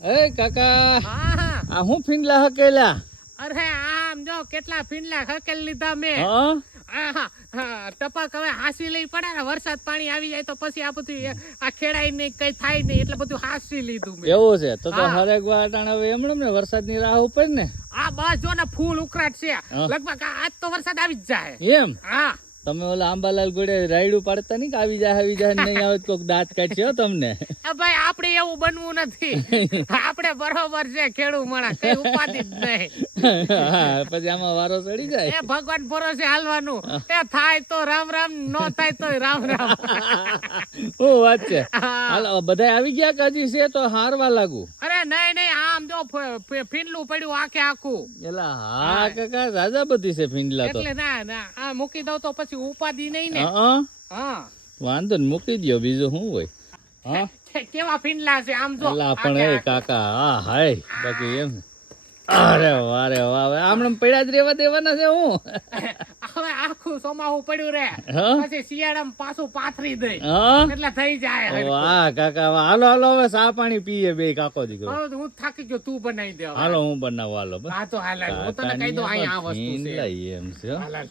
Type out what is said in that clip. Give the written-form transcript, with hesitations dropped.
એ કાકા હા આ હું ફીંડલા હકેલા અરે આમ જો કેટલા ફીંડલા ખકેલ લીધા મેં હા ટપક હવે હાસી લઈ પડે ને વરસાદ પાણી આવી જાય તો પછી આ બધું આ ખેડાય નહીં કઈ થાય નહીં એટલે બધું હાસી લીધું મેં એવું છે તો હા. હરેક વાટાણ હવે એમણે ને વરસાદની રાહ ઉપર ને આ બસ જો ને ફૂલ ઉકળાટ છે લગભગ આજ તો વરસાદ આવી જ જાય એમ હા તમે ઓલા આંબાલાલ ગોડે રાયડું પાડતા નહીં કે આવી જાય નહીં આવે તો કોક દાંત કાઢશે હો તમને ભાઈ આપણે એવું બનવું નથી આપણે બરોબર છે ખેડૂ માણસ કઈ ઉપાધિ જ નહીં હા, પછી આમાં વારો ચડી જાય એ ભગવાન ભરોસે હાલવાનું એ થાય તો રામ રામ નો થાય તો રામ રામ શું વાત છે હાલો બધા આવી ગયા કે હજી છે તો હારવા લાગુ અરે નહીં નહીં આમ જો ફીંડલું પડ્યું આખે આખું એલા હા કાકા રાજા બધી છે ફીંડલા તો એટલે ના ના આ મૂકી દઉં તો પછી ઉપાધિ નહીં ને હા હા વાંધો ને મૂકી દો બીજું શું હોય હા કેવા ફીંડલા છે આમ જો એલા પણ એ કાકા હા હાય બાકી એમ અરે વારે વાહ આમણે પડ્યા જ રેવા દેવાના છે હું હવે આખું સોમાવું પડ્યું રે હા? પછી શિયાળામાં પાછું પાથરી દઈ હા એટલે થઈ જાય વાહ કાકા વાહ. હાલો હાલો હવે ચા પાણી પીએ બે કાકો દીકરો હવે હું થાકી ગયો તું બનાવી દે હવે. હાલો હું બનાવું હાલો બસ. હા તો હાલ હાલ. હું તને કહી દઉં અહીંયા આ વસ્તુ છે ફીંડલા એમ છે હો. હાલ હાલ.